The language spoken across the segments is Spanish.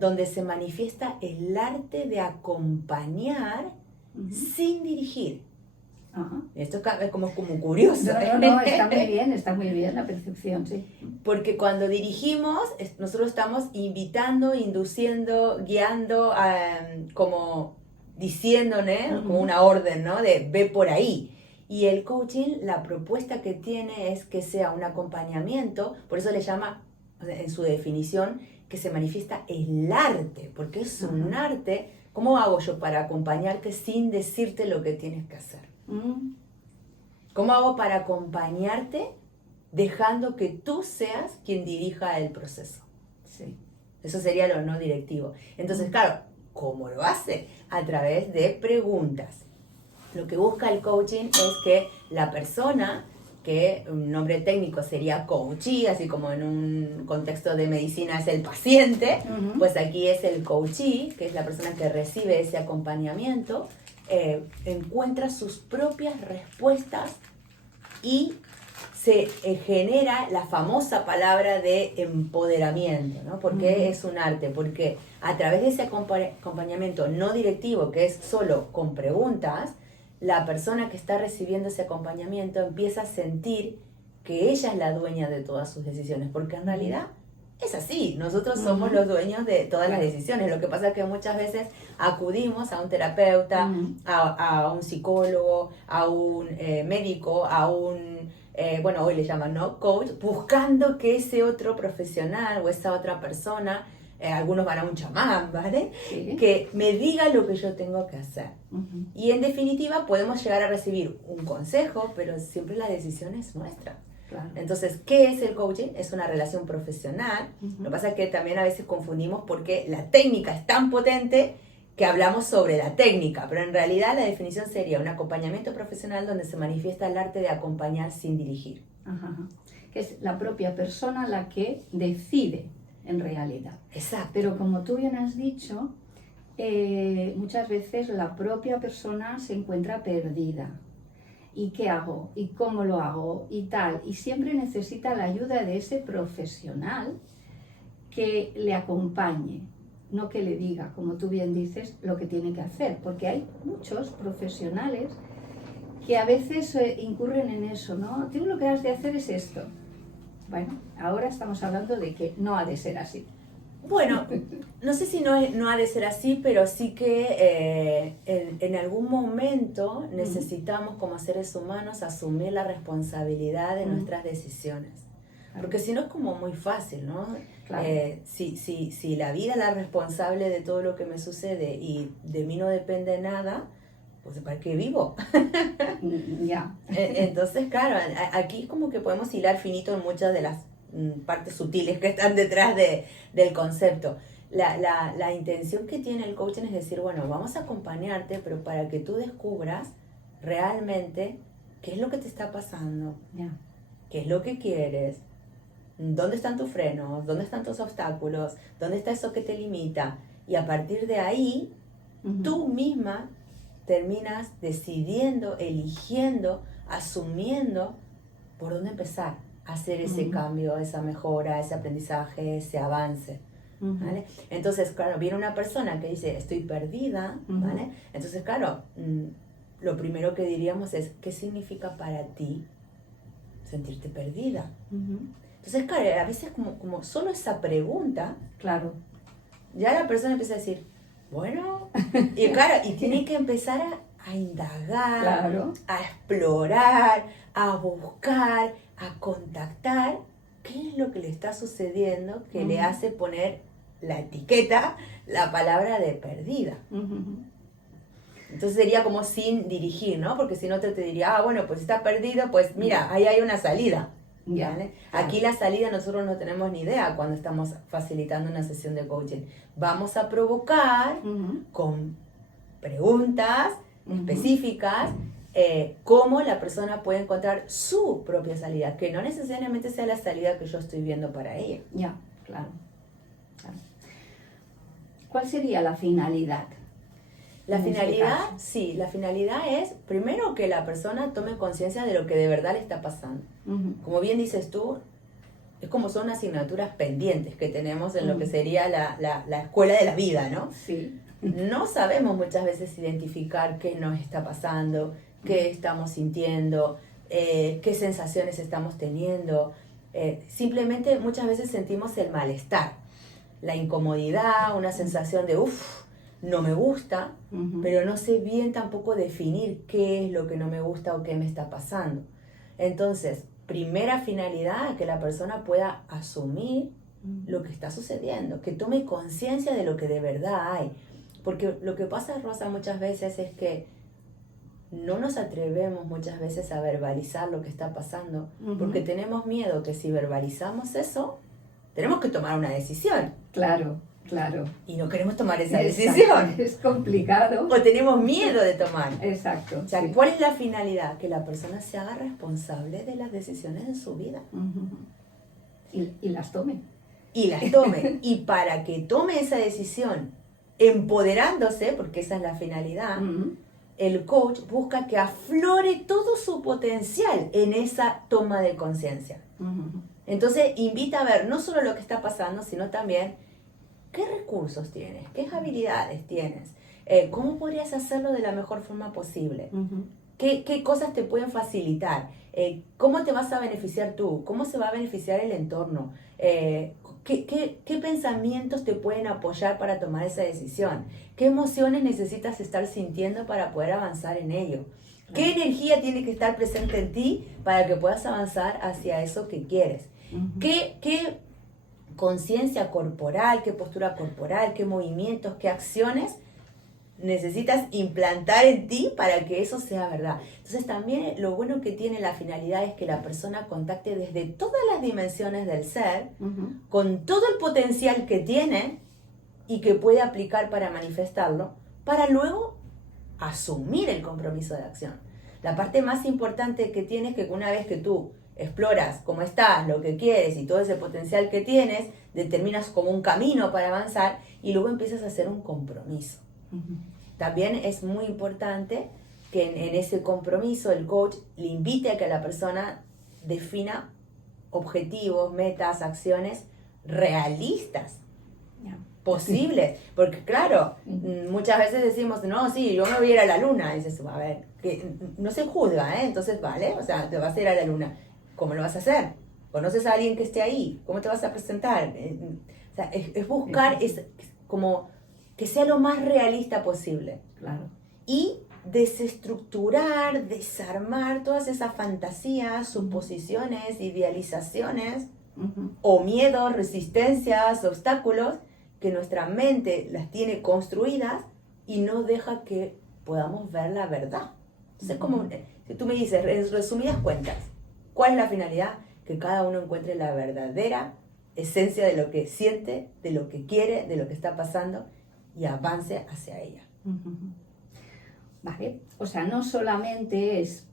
donde se manifiesta el arte de acompañar sin dirigir. Ajá. Esto es como curioso. No, está muy bien la percepción, sí. Porque cuando dirigimos, nosotros estamos invitando, induciendo, guiando, como diciéndole, como una orden, ¿no? De ve por ahí. Y el coaching, la propuesta que tiene es que sea un acompañamiento, por eso le llama, en su definición, que se manifiesta el arte, porque es un arte. ¿Cómo hago yo para acompañarte sin decirte lo que tienes que hacer? ¿Cómo hago para acompañarte dejando que tú seas quien dirija el proceso? Sí. Eso sería lo no directivo. Entonces, claro, ¿cómo lo hace? A través de preguntas. Lo que busca el coaching es que la persona, que un nombre técnico sería coachee, así como en un contexto de medicina es el paciente, pues aquí es el coachee, que es la persona que recibe ese acompañamiento, encuentra sus propias respuestas y se genera la famosa palabra de empoderamiento, ¿no? ¿Por qué es un arte? Porque a través de ese acompañamiento no directivo, que es solo con preguntas, la persona que está recibiendo ese acompañamiento empieza a sentir que ella es la dueña de todas sus decisiones, porque en realidad es así, nosotros somos los dueños de todas las decisiones. Lo que pasa es que muchas veces acudimos a un terapeuta, a un psicólogo, a un médico, a un, bueno, hoy le llaman, ¿no?, coach, buscando que ese otro profesional o esa otra persona, algunos van a un chamán, ¿vale?, Sí. que me diga lo que yo tengo que hacer. Y en definitiva podemos llegar a recibir un consejo, pero siempre la decisión es nuestra. Claro. Entonces, ¿qué es el coaching? Es una relación profesional. Lo que pasa es que también a veces confundimos porque la técnica es tan potente que hablamos sobre la técnica, pero en realidad la definición sería un acompañamiento profesional donde se manifiesta el arte de acompañar sin dirigir. Que es la propia persona la que decide en realidad. Exacto. Pero como tú bien has dicho, muchas veces la propia persona se encuentra perdida. ¿Y qué hago? ¿Y cómo lo hago? Y tal. Y siempre necesita la ayuda de ese profesional que le acompañe, no que le diga, como tú bien dices, lo que tiene que hacer. Porque hay muchos profesionales que a veces incurren en eso, ¿no? Tú lo que has de hacer es esto. Bueno, ahora estamos hablando de que no ha de ser así. Bueno, no sé si no ha de ser así, pero sí que en algún momento necesitamos como seres humanos asumir la responsabilidad de nuestras decisiones. Porque si no es como muy fácil, ¿no? Claro. Si la vida es la responsable de todo lo que me sucede y de mí no depende nada, pues ¿para qué vivo? Ya. Entonces, claro, aquí como que podemos hilar finito en muchas de las partes sutiles que están detrás del concepto. La intención que tiene el coaching es decir, bueno, vamos a acompañarte, pero para que tú descubras realmente qué es lo que te está pasando, qué es lo que quieres, dónde están tus frenos, dónde están tus obstáculos, dónde está eso que te limita. Y a partir de ahí, tú misma terminas decidiendo, eligiendo, asumiendo por dónde empezar a hacer ese cambio, esa mejora, ese aprendizaje, ese avance. ¿Vale? Entonces, claro, viene una persona que dice, estoy perdida, ¿vale? Entonces, claro, lo primero que diríamos es, ¿qué significa para ti sentirte perdida? Entonces, claro, a veces como solo esa pregunta, claro, ya la persona empieza a decir, bueno, y claro, y tiene que empezar a indagar, claro, a explorar, a buscar, a contactar qué es lo que le está sucediendo que le hace poner la etiqueta, la palabra de perdida. Entonces sería como sin dirigir, ¿no? Porque si no te diría, bueno, pues está perdido, pues mira, ahí hay una salida. ¿Vale? Aquí la salida nosotros no tenemos ni idea cuando estamos facilitando una sesión de coaching. Vamos a provocar con preguntas específicas cómo la persona puede encontrar su propia salida, que no necesariamente sea la salida que yo estoy viendo para ella. Ya, claro. ¿Cuál sería la finalidad? La finalidad, sí, la finalidad es primero que la persona tome conciencia de lo que de verdad le está pasando. Como bien dices tú, es como son asignaturas pendientes que tenemos en lo que sería la escuela de la vida, ¿no? Sí. No sabemos muchas veces identificar qué nos está pasando, qué estamos sintiendo, qué sensaciones estamos teniendo. Simplemente muchas veces sentimos el malestar, la incomodidad, una sensación de uff, no me gusta, pero no sé bien tampoco definir qué es lo que no me gusta o qué me está pasando. Entonces, primera finalidad, que la persona pueda asumir lo que está sucediendo, que tome conciencia de lo que de verdad hay. Porque lo que pasa, Rosa, muchas veces es que no nos atrevemos muchas veces a verbalizar lo que está pasando, porque tenemos miedo que si verbalizamos eso, tenemos que tomar una decisión. Claro, claro. Y no queremos tomar esa Exacto. decisión. Es complicado. O tenemos miedo de tomar. Exacto. O sea, sí. ¿cuál es la finalidad? Que la persona se haga responsable de las decisiones de su vida. Y las tome. Y las tome. Y para que tome esa decisión, empoderándose, porque esa es la finalidad, el coach busca que aflore todo su potencial en esa toma de conciencia. Entonces invita a ver no solo lo que está pasando, sino también qué recursos tienes, qué habilidades tienes, cómo podrías hacerlo de la mejor forma posible, qué cosas te pueden facilitar, cómo te vas a beneficiar tú, cómo se va a beneficiar el entorno, qué pensamientos te pueden apoyar para tomar esa decisión, qué emociones necesitas estar sintiendo para poder avanzar en ello. ¿Qué energía tiene que estar presente en ti para que puedas avanzar hacia eso que quieres? ¿Qué conciencia corporal, qué postura corporal, qué movimientos, qué acciones necesitas implantar en ti para que eso sea verdad? Entonces también lo bueno que tiene la finalidad es que la persona contacte desde todas las dimensiones del ser, con todo el potencial que tiene y que puede aplicar para manifestarlo, para luego asumir el compromiso de acción. La parte más importante que tienes es que una vez que tú exploras cómo estás, lo que quieres y todo ese potencial que tienes, determinas como un camino para avanzar y luego empiezas a hacer un compromiso. También es muy importante que en ese compromiso el coach le invite a que la persona defina objetivos, metas, acciones realistas, posibles, porque claro, muchas veces decimos, no, sí, yo me voy a ir a la luna, y dices, a ver, que no se juzga, entonces, vale, o sea, te vas a ir a la luna, ¿cómo lo vas a hacer? ¿Conoces a alguien que esté ahí? ¿Cómo te vas a presentar? O sea, es buscar, es como que sea lo más realista posible. Claro. Y desestructurar, desarmar todas esas fantasías, suposiciones, idealizaciones, o miedos, resistencias, obstáculos, que nuestra mente las tiene construidas y no deja que podamos ver la verdad. Entonces, como si tú me dices, en resumidas cuentas, ¿cuál es la finalidad? Que cada uno encuentre la verdadera esencia de lo que siente, de lo que quiere, de lo que está pasando y avance hacia ella. Vale, o sea, no solamente es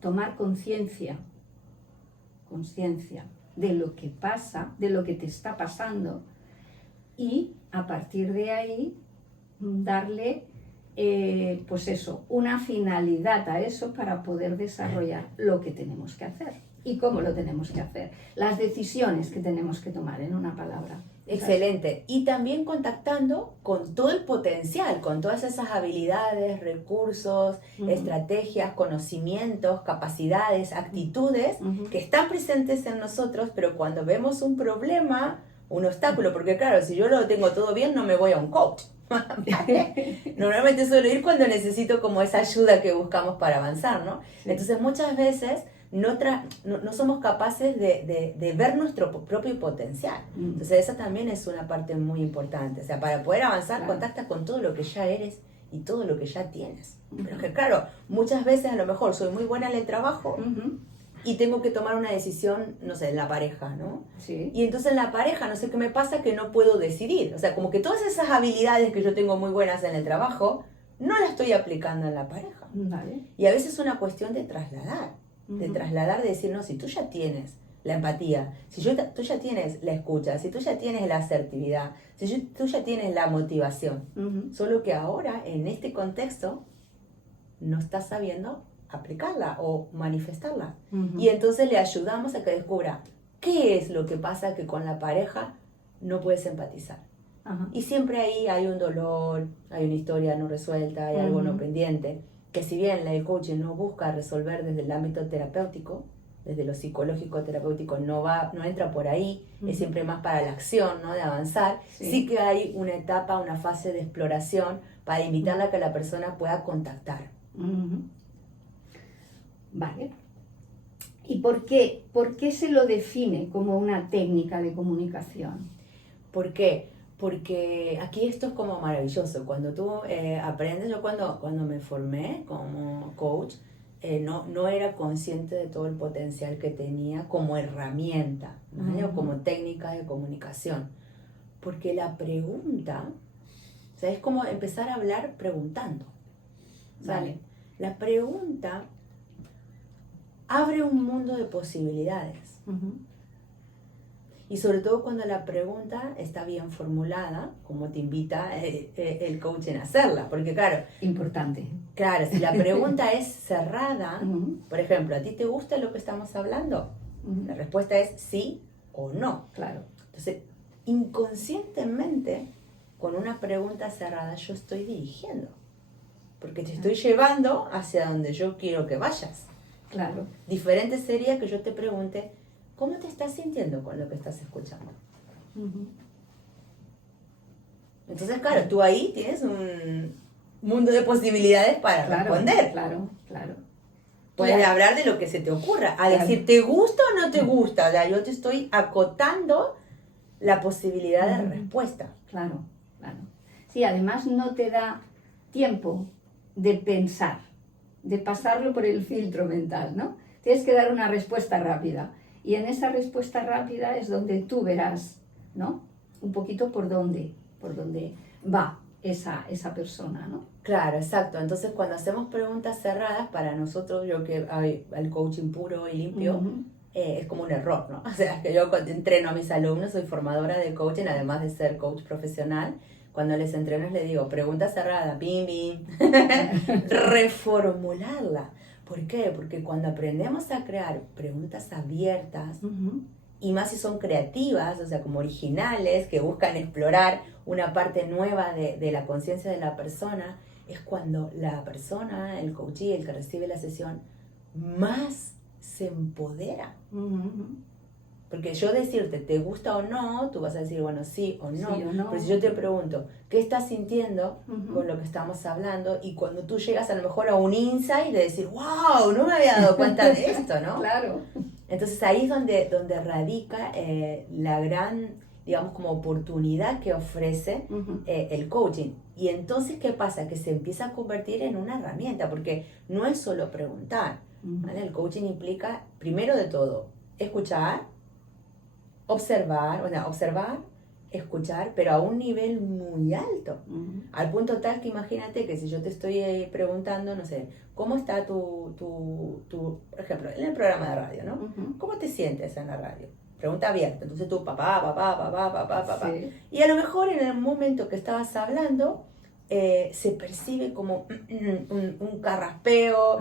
tomar conciencia de lo que pasa, de lo que te está pasando, y a partir de ahí darle, pues eso, una finalidad a eso para poder desarrollar lo que tenemos que hacer y cómo lo tenemos que hacer, las decisiones que tenemos que tomar, en una palabra. Excelente. Y también contactando con todo el potencial, con todas esas habilidades, recursos, estrategias, conocimientos, capacidades, actitudes que están presentes en nosotros, pero cuando vemos un problema, un obstáculo, porque claro, si yo lo tengo todo bien, no me voy a un coach. Normalmente suelo ir cuando necesito como esa ayuda que buscamos para avanzar, ¿no? Sí. Entonces muchas veces no somos capaces de ver nuestro propio potencial. Entonces esa también es una parte muy importante. O sea, para poder avanzar, claro, contacta con todo lo que ya eres y todo lo que ya tienes. Pero es que claro, muchas veces a lo mejor soy muy buena en el trabajo, y tengo que tomar una decisión, no sé, en la pareja, ¿no? Sí. Y entonces en la pareja, no sé qué me pasa, que no puedo decidir. O sea, como que todas esas habilidades que yo tengo muy buenas en el trabajo, no las estoy aplicando en la pareja. Vale. Y a veces es una cuestión de trasladar, de decir, no, si tú ya tienes la empatía, si tú ya tienes la escucha, si tú ya tienes la asertividad, si tú ya tienes la motivación, solo que ahora, en este contexto, no estás sabiendo aplicarla o manifestarla. Y entonces le ayudamos a que descubra ¿qué es lo que pasa que con la pareja no puedes empatizar? Ajá. Y siempre ahí hay un dolor, hay una historia no resuelta, hay algo no pendiente, que si bien el coaching no busca resolver desde el ámbito terapéutico, desde lo psicológico terapéutico no entra por ahí, es siempre más para la acción, ¿no? De avanzar, sí que hay una etapa, una fase de exploración para invitarla a que la persona pueda contactar. Vale. ¿Y por qué se lo define como una técnica de comunicación? ¿Por qué? Porque aquí esto es como maravilloso. Cuando tú aprendes, yo cuando me formé como coach, no era consciente de todo el potencial que tenía como herramienta, ¿vale? O como técnica de comunicación. Porque la pregunta, o sea, es como empezar a hablar preguntando. ¿Sale? La pregunta abre un mundo de posibilidades. Y sobre todo cuando la pregunta está bien formulada, como te invita el coaching a hacerla. Porque claro... Importante. Claro, si la pregunta es cerrada, por ejemplo, ¿a ti te gusta lo que estamos hablando? La respuesta es sí o no. Claro. Entonces, inconscientemente, con una pregunta cerrada, yo estoy dirigiendo. Porque te estoy llevando hacia donde yo quiero que vayas. Claro. Diferente sería que yo te pregunte, ¿cómo te estás sintiendo con lo que estás escuchando? Entonces, claro, tú ahí tienes un mundo de posibilidades para responder. Claro. Puedes hablar de lo que se te ocurra. Decir, ¿te gusta o no te gusta? O sea, yo te estoy acotando la posibilidad de respuesta. Claro. Sí, además no te da tiempo de pensar, de pasarlo por el filtro mental, ¿no? Tienes que dar una respuesta rápida. Y en esa respuesta rápida es donde tú verás, ¿no? Un poquito por dónde va esa persona, ¿no? Claro, exacto. Entonces, cuando hacemos preguntas cerradas, para nosotros, yo que el coaching puro y limpio, es como un error, ¿no? O sea, que yo entreno a mis alumnos, soy formadora de coaching, además de ser coach profesional. Cuando les entreno les digo, pregunta cerrada, bim, bim, reformularla. ¿Por qué? Porque cuando aprendemos a crear preguntas abiertas, y más si son creativas, o sea, como originales, que buscan explorar una parte nueva de la conciencia de la persona, es cuando la persona, el coachee, el que recibe la sesión, más se empodera. Porque yo decirte, ¿te gusta o no? Tú vas a decir, bueno, sí o no. Sí o no. Pero si yo te pregunto, ¿qué estás sintiendo con lo que estamos hablando? Y cuando tú llegas a lo mejor a un insight de decir, wow, no me había dado cuenta de esto, ¿no? Claro. Entonces ahí es donde radica la gran, digamos, como oportunidad que ofrece el coaching. Y entonces, ¿qué pasa? Que se empieza a convertir en una herramienta, porque no es solo preguntar, ¿vale? El coaching implica, primero de todo, escuchar, observar, escuchar, pero a un nivel muy alto. Al punto tal que imagínate que si yo te estoy preguntando, no sé, ¿cómo está tu por ejemplo, en el programa de radio, ¿no? ¿Cómo te sientes en la radio? Pregunta abierta. Entonces tú, papá. Sí. Y a lo mejor en el momento que estabas hablando, se percibe como un carraspeo,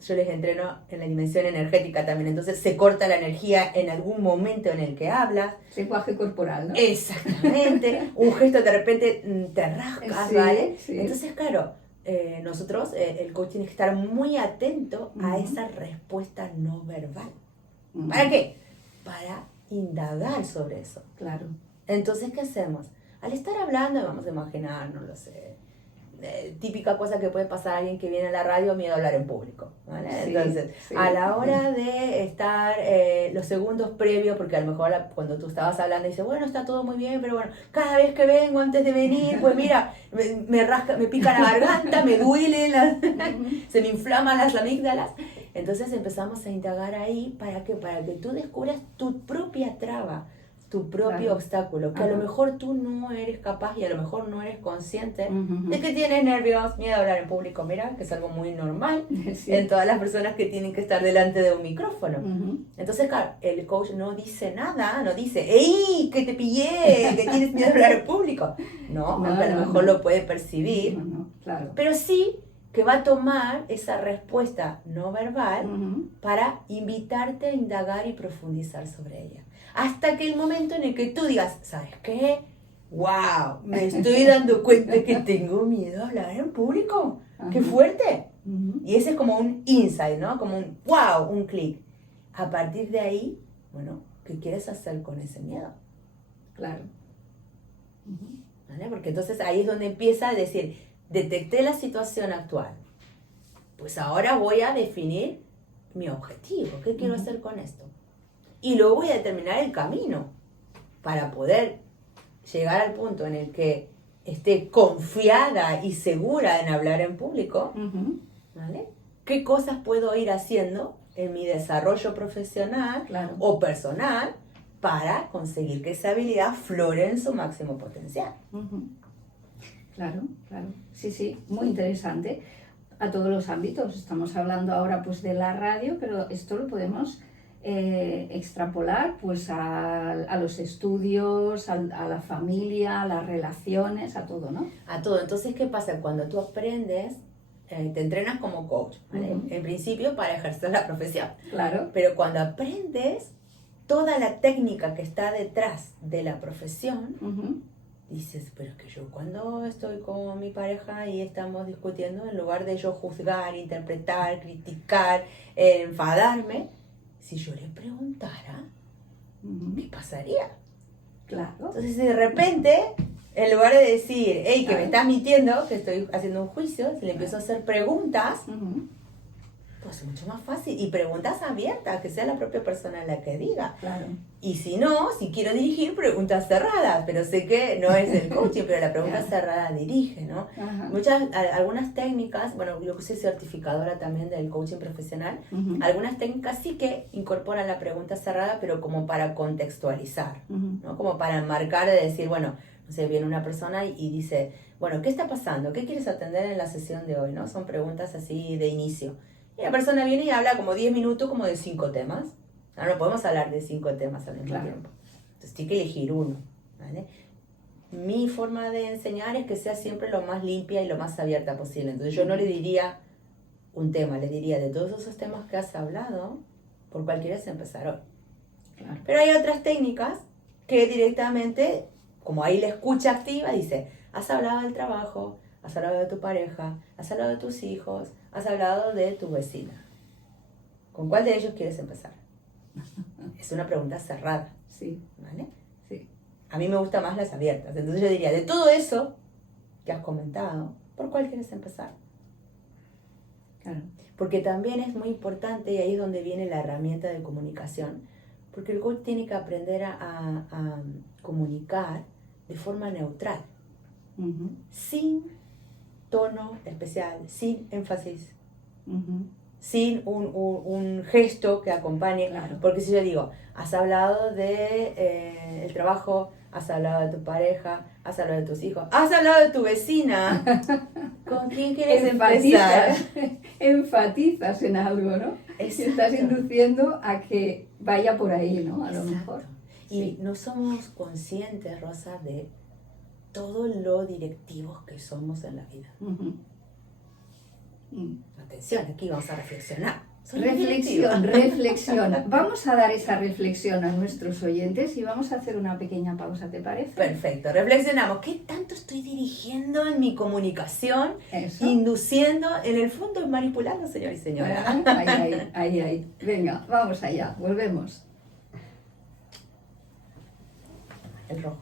yo les entreno en la dimensión energética también, entonces se corta la energía en algún momento en el que hablas. Lenguaje corporal, ¿no? Exactamente, un gesto de repente te rascas, ¿vale? Sí. Entonces, claro, nosotros, el coach tiene que estar muy atento a esa respuesta no verbal. ¿Para qué? Para indagar sobre eso. Claro. Entonces, ¿qué hacemos? Al estar hablando, vamos a imaginar, no lo sé, típica cosa que puede pasar a alguien que viene a la radio, miedo a hablar en público, ¿vale? Sí, entonces, a la hora de estar los segundos previos, porque a lo mejor cuando tú estabas hablando dices, bueno, está todo muy bien, pero bueno, cada vez que vengo antes de venir, pues mira, me pica la garganta, me duele, se me inflaman las amígdalas. Entonces empezamos a indagar ahí, ¿para qué? Para que tú descubras tu propia traba, tu propio obstáculo, que a lo mejor tú no eres capaz y a lo mejor no eres consciente de que tienes nervios, miedo a hablar en público, mira, que es algo muy normal en todas las personas que tienen que estar delante de un micrófono. Entonces, claro, el coach no dice nada, no dice, ¡ey, que te pillé, que tienes miedo a hablar en público! No, aunque a lo mejor lo puede percibir, claro. Pero sí que va a tomar esa respuesta no verbal Ujú. para invitarte a indagar y profundizar sobre ella. Hasta que el momento en el que tú digas, ¿sabes qué? ¡Wow! Me estoy dando cuenta que tengo miedo a hablar en público. ¡Qué Ajá. fuerte! Ujú. Y ese es como un insight, ¿no? Como un wow, un clic. A partir de ahí, bueno, ¿qué quieres hacer con ese miedo? Claro. Ujú. ¿Vale? Porque entonces ahí es donde empieza a decir, detecté la situación actual. Pues ahora voy a definir mi objetivo. ¿Qué quiero Ujú. hacer con esto? Y luego voy a determinar el camino para poder llegar al punto en el que esté confiada y segura en hablar en público. Ujú. ¿Vale? ¿Qué cosas puedo ir haciendo en mi desarrollo profesional Claro. o personal para conseguir que esa habilidad flore en su máximo potencial? Ujú. Claro, claro. Sí, sí, muy interesante. A todos los ámbitos. Estamos hablando ahora pues de la radio, pero esto lo podemos extrapolar pues a los estudios, a la familia, a las relaciones, a todo, ¿no? A todo. Entonces, ¿qué pasa? Cuando tú aprendes, te entrenas como coach, ¿vale? Ujú. En principio para ejercer la profesión. Claro. Pero cuando aprendes toda la técnica que está detrás de la profesión, Ujú. dices, pero es que yo cuando estoy con mi pareja y estamos discutiendo, en lugar de yo juzgar, interpretar, criticar, enfadarme, si yo le preguntara, Ujú. ¿qué pasaría? Claro. Entonces de repente, en lugar de decir, hey, que me Claro. estás mintiendo, que estoy haciendo un juicio, si le empiezo a hacer preguntas, Ujú. pues es mucho más fácil. Y preguntas abiertas, que sea la propia persona la que diga. Claro. Y si no, si quiero dirigir, preguntas cerradas, pero sé que no es el coaching, pero la pregunta Claro. cerrada dirige, ¿no? Ajá. Algunas técnicas, bueno, yo que soy certificadora también del coaching profesional, Ujú. algunas técnicas sí que incorporan la pregunta cerrada, pero como para contextualizar, Ujú. ¿no? Como para enmarcar de decir, bueno, no sé, viene una persona y dice, bueno, ¿qué está pasando? ¿Qué quieres atender en la sesión de hoy? ¿No? Son preguntas así de inicio. Y la persona viene y habla como 10 minutos como de 5 temas. No podemos hablar de 5 temas al mismo Claro. tiempo. Entonces tiene que elegir uno, ¿vale? Mi forma de enseñar es que sea siempre lo más limpia y lo más abierta posible. Entonces yo no le diría un tema, le diría de todos esos temas que has hablado, ¿por cuál quieres empezar hoy? Claro. Pero hay otras técnicas que directamente, como ahí la escucha activa, dice, has hablado del trabajo, has hablado de tu pareja, has hablado de tus hijos, has hablado de tu vecina. ¿Con cuál de ellos quieres empezar? Es una pregunta cerrada, Sí, ¿vale? sí. A mí me gustan más las abiertas. Entonces yo diría, de todo eso que has comentado, ¿por cuál quieres empezar? Claro. Porque también es muy importante, y ahí es donde viene la herramienta de comunicación, porque el coach tiene que aprender a comunicar de forma neutral, Ujú. sin tono especial, sin énfasis, Ujú. sin un gesto que acompañe. Claro. Porque si yo digo, has hablado de el trabajo, has hablado de tu pareja, has hablado de tus hijos, has hablado de tu vecina, ¿con quién quieres empezar? Enfatizas en algo, ¿no? Y estás Exacto. induciendo a que vaya por ahí, ¿no? A lo Exacto. mejor. Y Sí. no somos conscientes, Rosa, de todo lo directivos que somos en la vida. Ujú. Mm. Atención, aquí vamos a reflexionar. Soy Reflexión, directiva. reflexión. Vamos a dar esa reflexión a nuestros oyentes y vamos a hacer una pequeña pausa, ¿te parece? Perfecto, reflexionamos. ¿Qué tanto estoy dirigiendo en mi comunicación? Eso. Induciendo, en el fondo manipulando, señor y señora. Ahí. Venga, vamos allá, volvemos. El rojo.